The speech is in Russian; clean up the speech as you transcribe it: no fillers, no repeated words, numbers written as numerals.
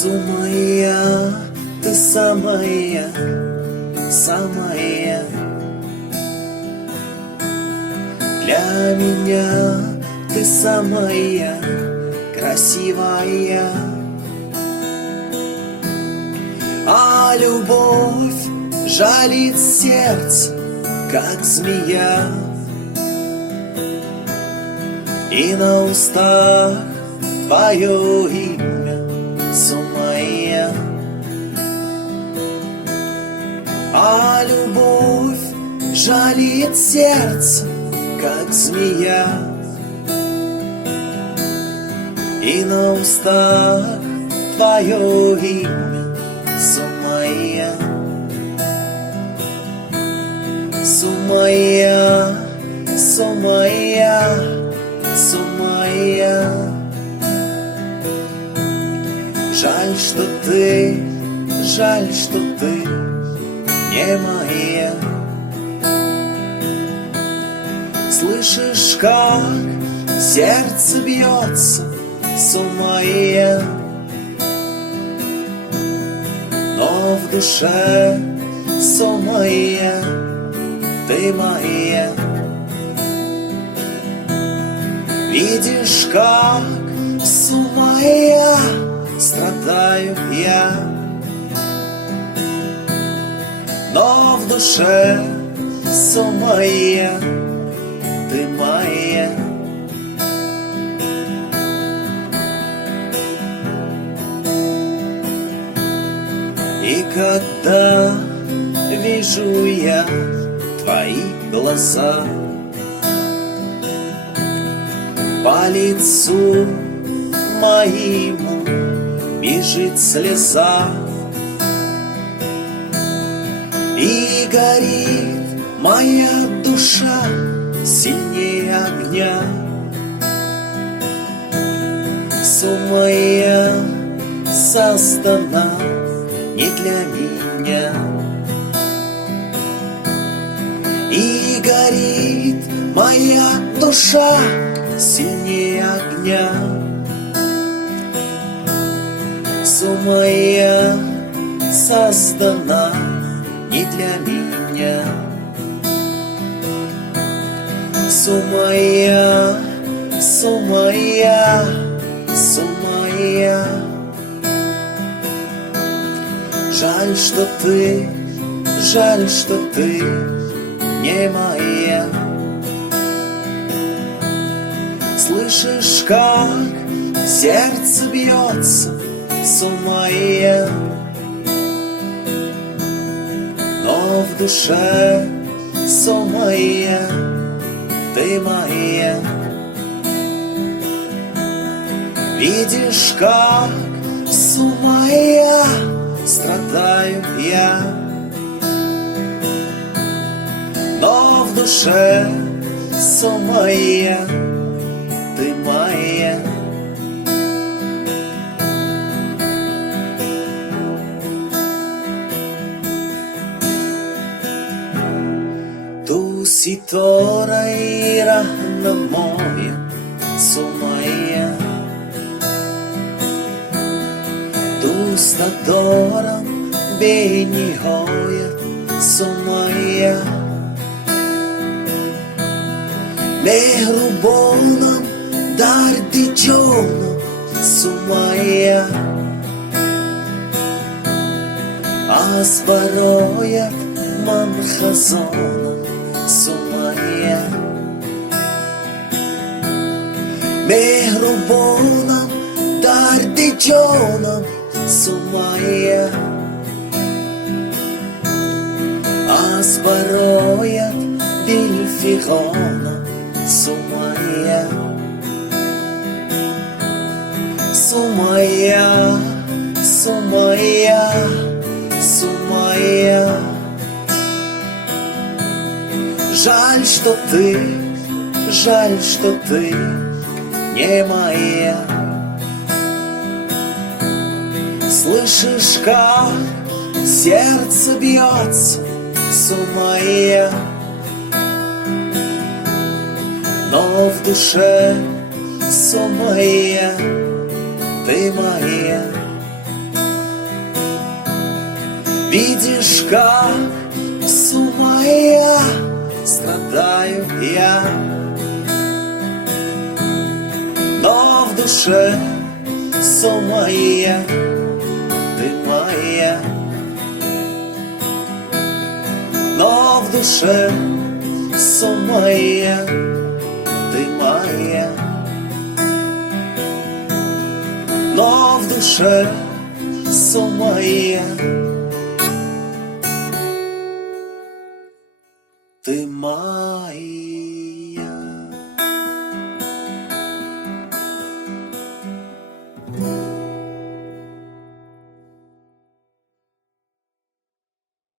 Сумая, ты самая, самая. Для меня ты самая красивая. А любовь жалит сердце, как змея, и на устах твое имя, Сумая. А любовь жалит сердце, как змея, и на устах твое имя, Сумая. Сумая, Сумая, Сумая. Жаль, что ты не моя. Слышишь, как сердце бьется, Сумая, но в душе, Сумая, ты моя. Видишь, как, Сумая, страдаю я, но в душе, Сумая, ты моя. И когда вижу я твои глаза, по лицу моему бежит слеза, и горит моя душа сильнее огня. Сумая создана не для меня, и горит моя душа сильнее огня. Сумая создана не для меня. Сумая, Сумая, Сумая. Жаль, что ты не моя. Слышишь, как сердце бьется, Сумая, но в душе, Сумая, ты моя. Видишь, как, Сумая, страдаю я, но в душе, Сумая, ты моя. Tu si tora irahna moja, Sumaya. Tu stadoram beni hoja, Sumaya. Mehrubonam dardi jonam, Sumaya. Asbaroyat man khazonam, Sumaya. Mehrubonam dardi jonam, Sumaya. Asbaroyat bilfigonam, Sumaya. Sumaya, Sumaya, Sumaya. Жаль, что ты не моя. Слышишь, как сердце бьется, Сумая, но в душе, Сумая, ты моя. Видишь, как с ума я, страдаю я, но в душе с ума я, ты моя. Но в душе с ума я, ты моя. Но в душе с ума я, ты моя.